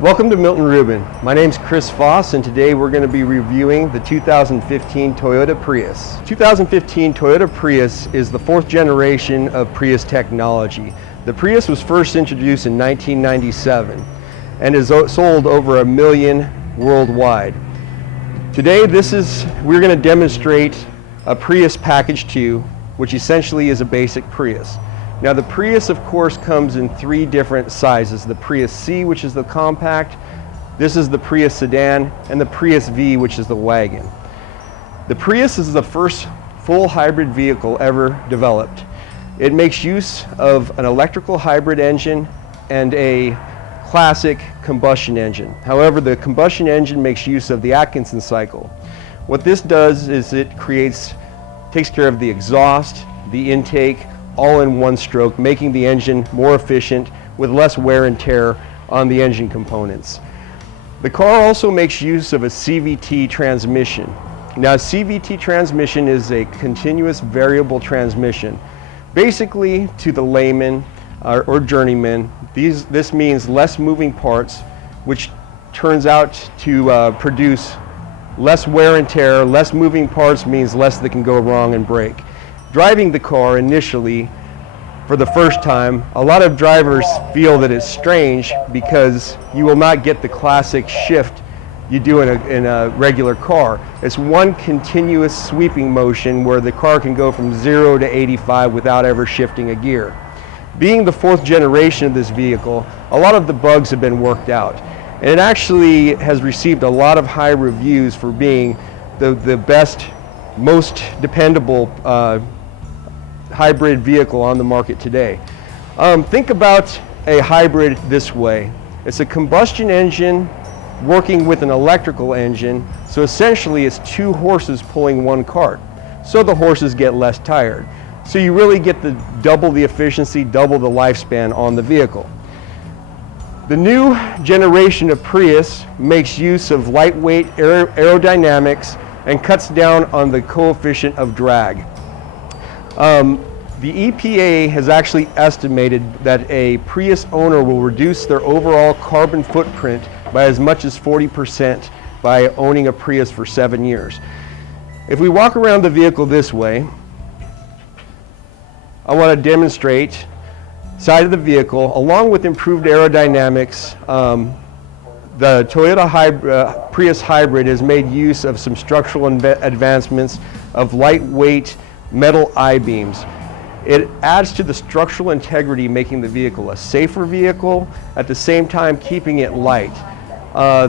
Welcome to Milton Ruben. My name's Chris Foss, and today we're going to be reviewing the 2015 Toyota Prius. 2015 Toyota Prius is the fourth generation of Prius technology. The Prius was first introduced in 1997 and is sold over 1 million worldwide. Today we're going to demonstrate a Prius Package 2, which essentially is a basic Prius. Now the Prius, of course, comes in three different sizes. The Prius C, which is the compact, this is the Prius sedan, and the Prius V, which is the wagon. The Prius is the first full hybrid vehicle ever developed. It makes use of an electrical hybrid engine and a classic combustion engine. However, the combustion engine makes use of the Atkinson cycle. What this does is it takes care of the exhaust, the intake, all in one stroke, making the engine more efficient with less wear and tear on the engine components. The car also makes use of a Cvt transmission. Now, Cvt transmission is a continuous variable transmission. Basically, to the layman or journeyman, this means less moving parts, which turns out to produce less wear and tear. Less moving parts means less that can go wrong and break. Driving the car initially, for the first time, a lot of drivers feel that it's strange because you will not get the classic shift you do in a regular car. It's one continuous sweeping motion where the car can go from 0 to 85 without ever shifting a gear. Being the fourth generation of this vehicle, a lot of the bugs have been worked out. And it actually has received a lot of high reviews for being the best, most dependable hybrid vehicle on the market today. Think about a hybrid this way. It's a combustion engine working with an electrical engine, so essentially it's two horses pulling one cart. So the horses get less tired. So you really get double the efficiency, double the lifespan on the vehicle. The new generation of Prius makes use of lightweight aerodynamics and cuts down on the coefficient of drag. The EPA has actually estimated that a Prius owner will reduce their overall carbon footprint by as much as 40% by owning a Prius for 7 years. If we walk around the vehicle this way, I want to demonstrate side of the vehicle along with improved aerodynamics. The Toyota Prius Hybrid has made use of some structural advancements of lightweight metal I-beams. It adds to the structural integrity, making the vehicle a safer vehicle, at the same time keeping it light.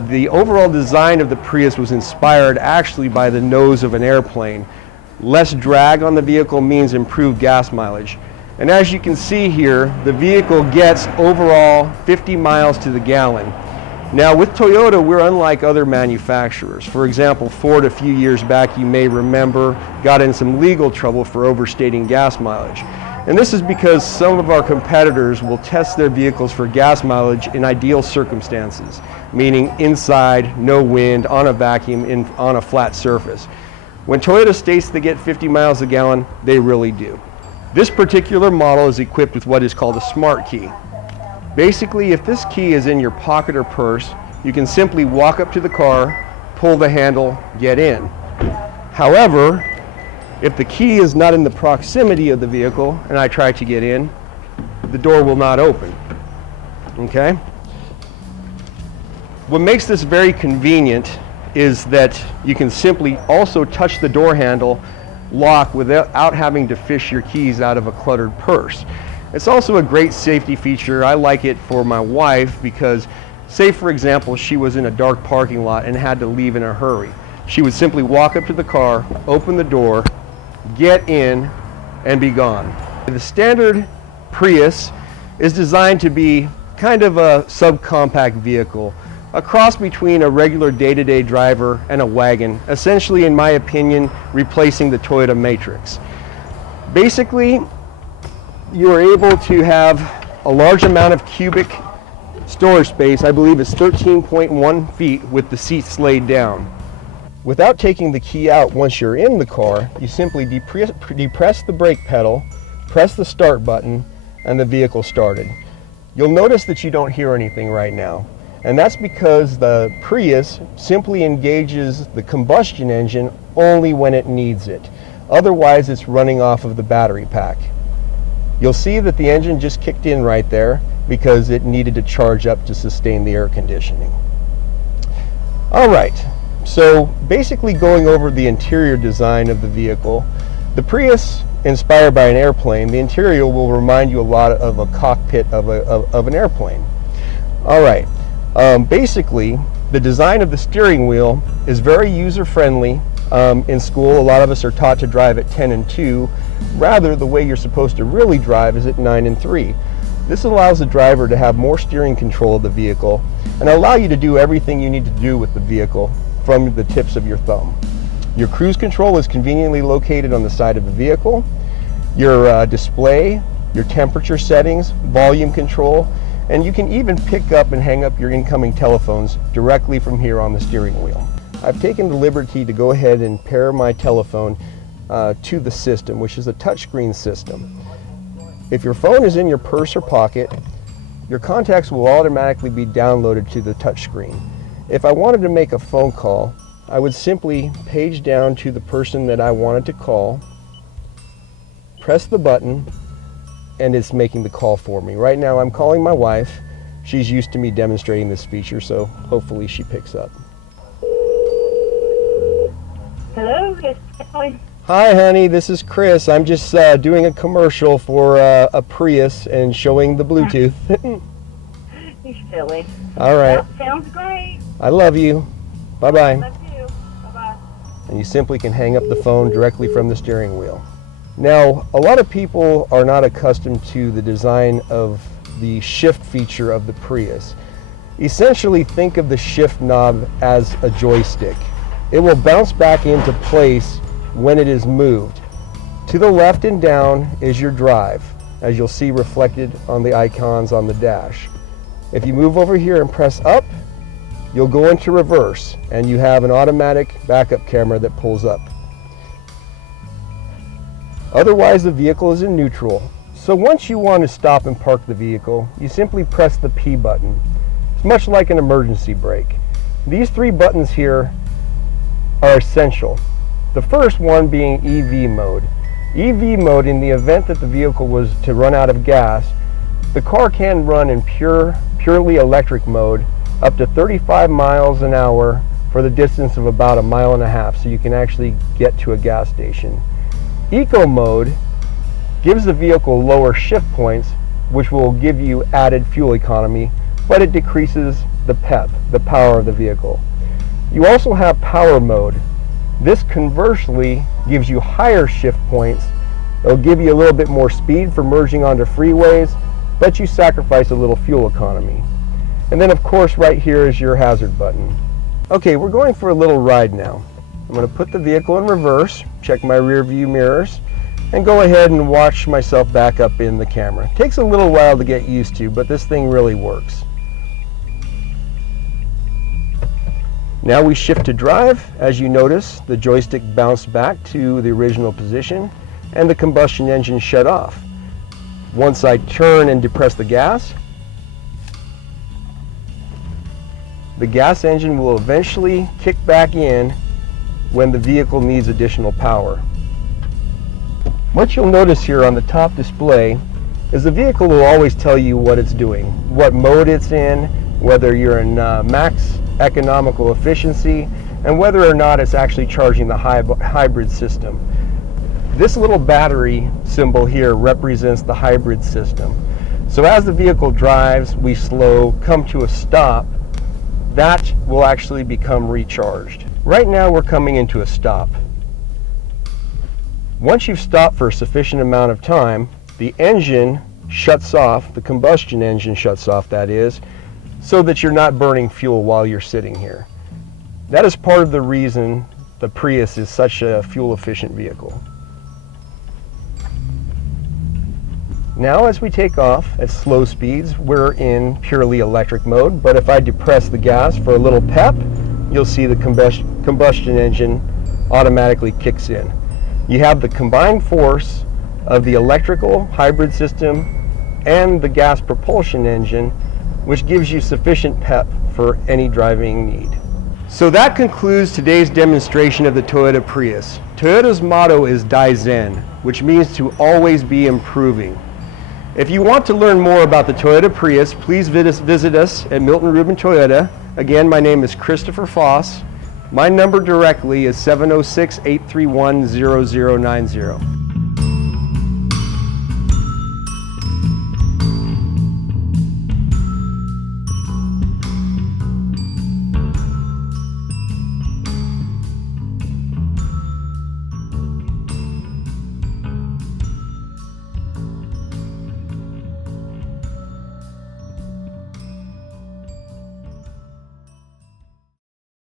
The overall design of the Prius was inspired actually by the nose of an airplane. Less drag on the vehicle means improved gas mileage. And as you can see here, the vehicle gets overall 50 miles to the gallon. Now with Toyota, we're unlike other manufacturers. For example, Ford a few years back, you may remember, got in some legal trouble for overstating gas mileage. And this is because some of our competitors will test their vehicles for gas mileage in ideal circumstances, meaning inside, no wind, on a vacuum, on a flat surface. When Toyota states they get 50 miles a gallon, they really do. This particular model is equipped with what is called a smart key. Basically, if this key is in your pocket or purse, you can simply walk up to the car, pull the handle, get in. However, if the key is not in the proximity of the vehicle and I try to get in, the door will not open. Okay? What makes this very convenient is that you can simply also touch the door handle, lock without having to fish your keys out of a cluttered purse. It's also a great safety feature. I like it for my wife because, say for example, she was in a dark parking lot and had to leave in a hurry. She would simply walk up to the car, open the door, get in, and be gone. The standard Prius is designed to be kind of a subcompact vehicle, a cross between a regular day-to-day driver and a wagon, essentially, in my opinion, replacing the Toyota Matrix. Basically, you are able to have a large amount of cubic storage space. I believe it's 13.1 feet with the seats laid down. Without taking the key out once you're in the car, you simply depress the brake pedal, press the start button, and the vehicle started. You'll notice that you don't hear anything right now. And that's because the Prius simply engages the combustion engine only when it needs it. Otherwise, it's running off of the battery pack. You'll see that the engine just kicked in right there because it needed to charge up to sustain the air conditioning. All right, so basically going over the interior design of the vehicle, the Prius, inspired by an airplane, the interior will remind you a lot of a cockpit of an airplane. All right. Basically, the design of the steering wheel is very user-friendly. In school, a lot of us are taught to drive at 10 and 2. Rather, the way you're supposed to really drive is at 9 and 3. This allows the driver to have more steering control of the vehicle and allow you to do everything you need to do with the vehicle from the tips of your thumb. Your cruise control is conveniently located on the side of the vehicle. Your display, your temperature settings, volume control, and you can even pick up and hang up your incoming telephones directly from here on the steering wheel. I've taken the liberty to go ahead and pair my telephone to the system, which is a touchscreen system. If your phone is in your purse or pocket, your contacts will automatically be downloaded to the touchscreen. If I wanted to make a phone call, I would simply page down to the person that I wanted to call, press the button, and it's making the call for me. Right now I'm calling my wife. She's used to me demonstrating this feature, so hopefully she picks up. Hello, yes, hi. Hi honey, this is Chris. I'm just doing a commercial for a Prius and showing the Bluetooth. You silly. All right. That sounds great. I love you. Bye-bye. Love you. Bye-bye. And you simply can hang up the phone directly from the steering wheel. Now, a lot of people are not accustomed to the design of the shift feature of the Prius. Essentially, think of the shift knob as a joystick. It will bounce back into place when it is moved. To the left and down is your drive, as you'll see reflected on the icons on the dash. If you move over here and press up, you'll go into reverse, and you have an automatic backup camera that pulls up. Otherwise, the vehicle is in neutral. So once you want to stop and park the vehicle, you simply press the P button. It's much like an emergency brake. These three buttons here are essential. The first one being EV mode. EV mode, in the event that the vehicle was to run out of gas, the car can run in purely electric mode up to 35 miles an hour for the distance of about 1.5 miles, so you can actually get to a gas station. Eco mode gives the vehicle lower shift points, which will give you added fuel economy, but it decreases the PEP, the power of the vehicle. You also have power mode. This conversely gives you higher shift points. It'll give you a little bit more speed for merging onto freeways, but you sacrifice a little fuel economy. And then of course right here is your hazard button. Okay, we're going for a little ride now. I'm going to put the vehicle in reverse, check my rear view mirrors, and go ahead and watch myself back up in the camera. It takes a little while to get used to, but this thing really works. Now we shift to drive. As you notice, the joystick bounced back to the original position and the combustion engine shut off. Once I turn and depress the gas engine will eventually kick back in when the vehicle needs additional power. What you'll notice here on the top display is the vehicle will always tell you what it's doing, what mode it's in, whether you're in max economical efficiency, and whether or not it's actually charging the hybrid system. This little battery symbol here represents the hybrid system. So as the vehicle drives, we slow, come to a stop, that will actually become recharged. Right now we're coming into a stop. Once you've stopped for a sufficient amount of time, the engine shuts off, the combustion engine shuts off, that is, so that you're not burning fuel while you're sitting here. That is part of the reason the Prius is such a fuel efficient vehicle. Now as we take off at slow speeds, we're in purely electric mode, but if I depress the gas for a little pep, you'll see the combustion engine automatically kicks in. You have the combined force of the electrical hybrid system and the gas propulsion engine, which gives you sufficient pep for any driving need. So that concludes today's demonstration of the Toyota Prius. Toyota's motto is Daizen, which means to always be improving. If you want to learn more about the Toyota Prius, please visit us at Milton Ruben Toyota. Again, my name is Christopher Foss. My number directly is 706-831-0090.